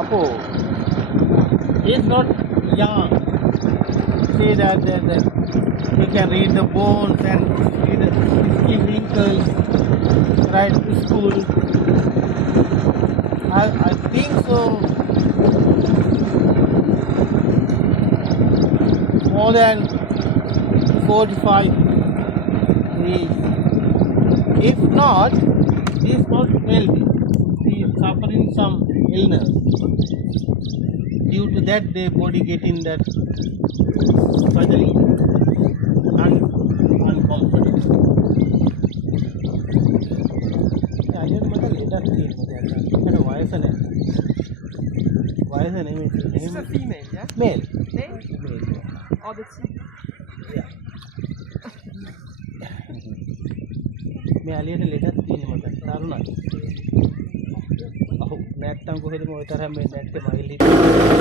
Apo is not young. See that you can read the bones and see the skin wrinkles, right? School. I think so. More than 45 is. If not, he is not healthy. He is suffering some illness. Due to that, their body getting that suddenly uncomfortable. අයියට මට ලෙඩක් තියෙනවා. වයස නැහැ. වයස නෙමෙයි. This is a female, yeah? Male. Male? Oh, that's මේ අලියට ලෙඩක් තියෙනවා මට. තරුණයි. ඔව් නැත්තම් කොහෙද මේ තරම් මේ නැත්තේ මයිල් හිටියේ.